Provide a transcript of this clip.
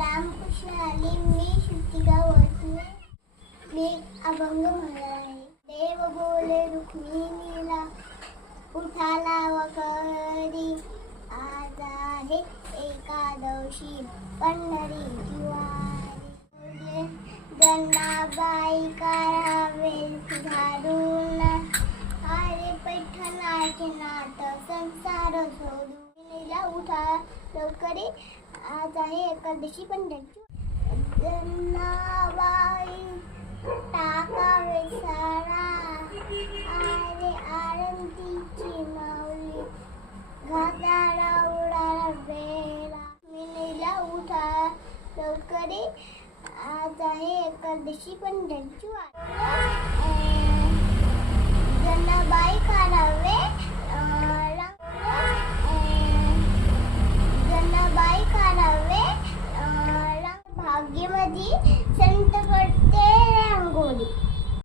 रामकृष्ण आले. मी श्रुतिका वरकुळे. मी अभंग म्हणणार आहे. देव बोले रुक्मिणीला उठाला वकरी. आज आहे एकादशी पंढरीची वारी. जनाबाई करावे सुधारून. अरे पैठणाचे नाथ संसार सोडून. उठा लवकरी. आज आहे एकादशी पंढरीची. जनाबाई टाकावे सारा. अरे आरंतीची माऊली घाटाला उडाला बेला. मिनीला उठा लवकरी. आज आहे एकादशी पंढरीची वारी. जनाबाई काढावे जनाबाई काढावे भाग्यवती संत